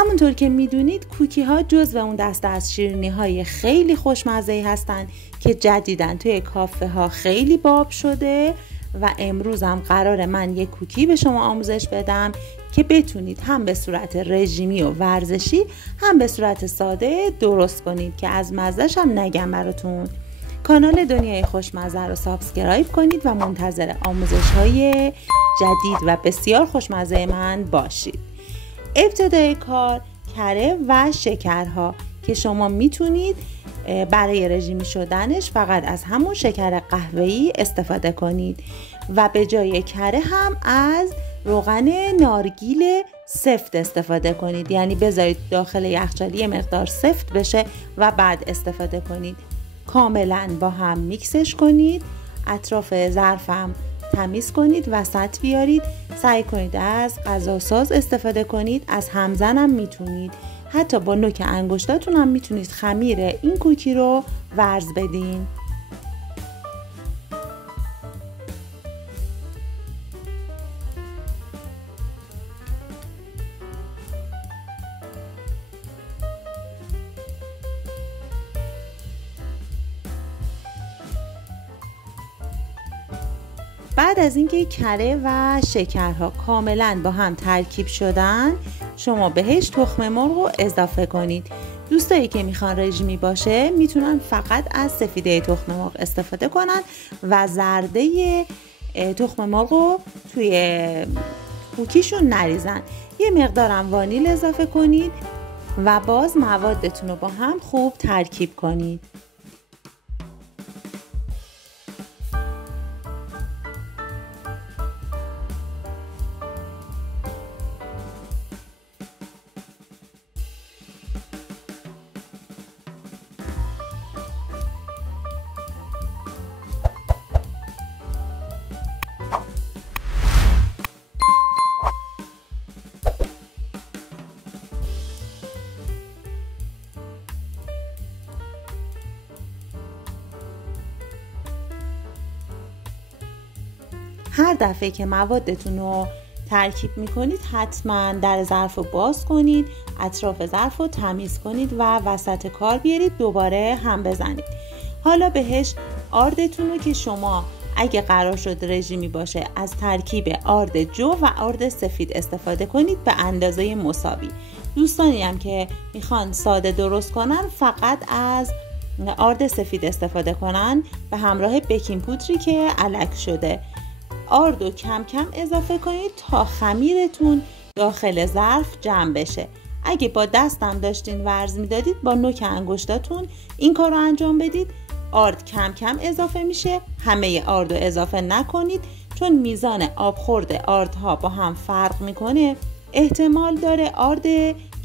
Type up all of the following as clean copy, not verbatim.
همونطور که میدونید کوکی ها جزو اون دسته از شیرینی های خیلی خوشمزه هستن که جدیداً توی کافه ها خیلی باب شده و امروز هم قرار من یک کوکی به شما آموزش بدم که بتونید هم به صورت رژیمی و ورزشی هم به صورت ساده درست کنید که از مزه‌ش هم نگم براتون. کانال دنیای خوشمزه رو سابسکرایب کنید و منتظر آموزش های جدید و بسیار خوشمزه من باشید. ابتدای کار کره و شکرها که شما میتونید برای رژیمی شدنش فقط از همون شکر قهوه‌ای استفاده کنید و به جای کره هم از روغن نارگیل سفت استفاده کنید، یعنی بذارید داخل یخچال یه مقدار سفت بشه و بعد استفاده کنید. کاملا با هم میکسش کنید، اطراف ظرفم تمیز کنید، وسط بیارید. سعی کنید از غذاساز استفاده کنید، از همزن هم میتونید، حتی با نوک انگشتاتون هم میتونید خمیر این کوکی رو ورز بدین. بعد از اینکه کره و شکرها کاملا با هم ترکیب شدن، شما بهش تخم مرغ رو اضافه کنید. دوستایی که میخوان رژیمی باشه میتونن فقط از سفیده تخم مرغ استفاده کنن و زرده تخم مرغ رو توی کوکیشون نریزن. یه مقدارم وانیل اضافه کنید و باز موادتون رو با هم خوب ترکیب کنید. هر دفعه که موادتون رو ترکیب میکنید حتما در ظرف رو باز کنید، اطراف ظرف رو تمیز کنید و وسط کار بیارید دوباره هم بزنید. حالا بهش آردتون رو که شما اگه قرار شد رژیمی باشه از ترکیب آرد جو و آرد سفید استفاده کنید به اندازه مساوی. دوستانی هم که میخوان ساده درست کنن فقط از آرد سفید استفاده کنن به همراه بیکینگ پودری که الک شده. آردو کم کم اضافه کنید تا خمیرتون داخل ظرف جمع بشه. اگه با دستم داشتین ورز میدادید با نوک انگشتاتون این کار رو انجام بدید. آرد کم کم اضافه میشه، همه آردو اضافه نکنید چون میزان آب خورد آردها با هم فرق میکنه. احتمال داره آرد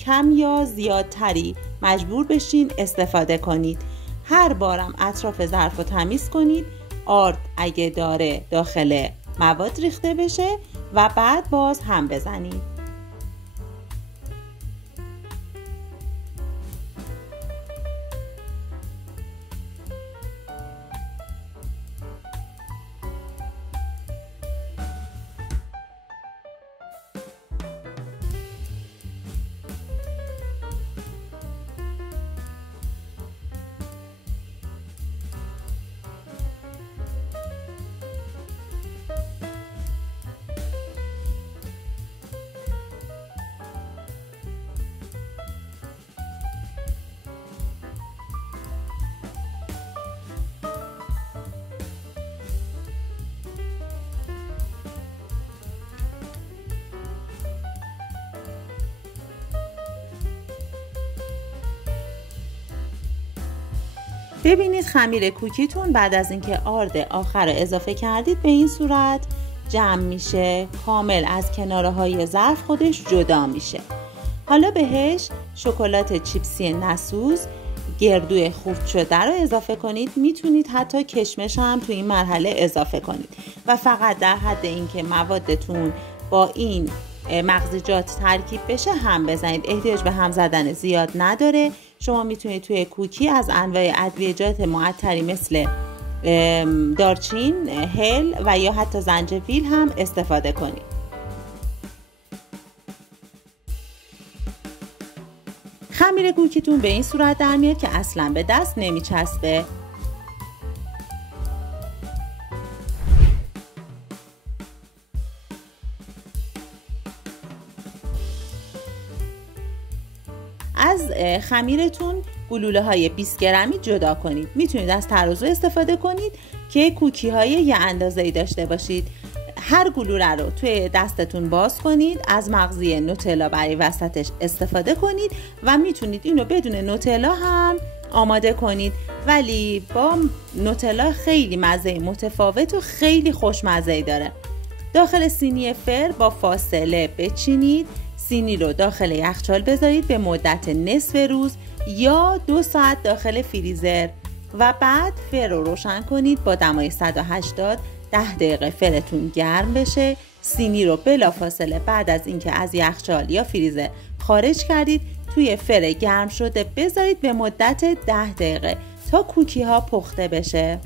کم یا زیادتری مجبور بشین استفاده کنید. هر بارم اطراف ظرف رو تمیز کنید، آرد اگه داره داخل مواد ریخته بشه و بعد باز هم بزنید. ببینید خمیر کوکیتون بعد از اینکه آرد آخر رو اضافه کردید به این صورت جمع میشه، کامل از کناره های ظرف خودش جدا میشه. حالا بهش شکلات چیپسی نسوز گردوی خورد شده رو اضافه کنید. میتونید حتی کشمش هم تو این مرحله اضافه کنید و فقط در حد اینکه موادتون با این مغزیجات ترکیب بشه هم بزنید. احتیاج به هم زدن زیاد نداره. شما میتونید توی کوکی از انواع ادویه‌جات معطری مثل دارچین، هل و یا حتی زنجبیل هم استفاده کنید. خمیر کوکیتون به این صورت در میاد که اصلا به دست نمیچسبه. از خمیرتون گلوله های 20 گرمی جدا کنید. میتونید از ترازو استفاده کنید که کوکی های یه اندازه‌ای داشته باشید. هر گلوله رو توی دستتون باز کنید، از مغزی نوتلا برای وسطش استفاده کنید و میتونید اینو بدون نوتلا هم آماده کنید، ولی با نوتلا خیلی مزه متفاوت و خیلی خوشمزه داره. داخل سینی فر با فاصله بچینید. سینی رو داخل یخچال بذارید به مدت نصف روز یا 2 ساعت داخل فریزر و بعد فر رو روشن کنید با دمای 180. 10 دقیقه فرتون گرم بشه. سینی رو بلافاصله بعد از اینکه از یخچال یا فریزر خارج کردید توی فر گرم شده بذارید به مدت 10 دقیقه تا کوکی ها پخته بشه.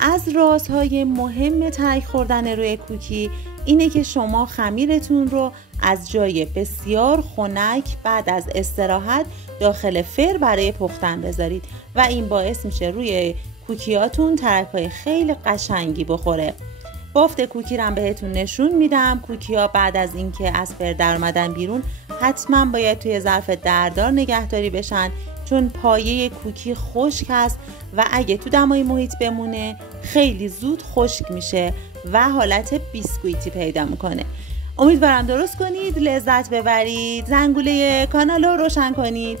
از رازهای مهم ترک خوردن روی کوکی اینه که شما خمیرتون رو از جای بسیار خنک بعد از استراحت داخل فر برای پختن بذارید و این باعث میشه روی کوکیاتون ترک‌های خیلی قشنگی بخوره. بافت کوکی رو هم بهتون نشون میدم. کوکی ها بعد از اینکه از فر در اومدن بیرون حتما باید توی ظرف دردار نگهداری بشن، چون پایه کوکی خشک هست و اگه تو دمای محیط بمونه خیلی زود خشک میشه و حالت بیسکویتی پیدا میکنه. امیدوارم درست کنید، لذت ببرید. زنگوله کانال رو روشن کنید.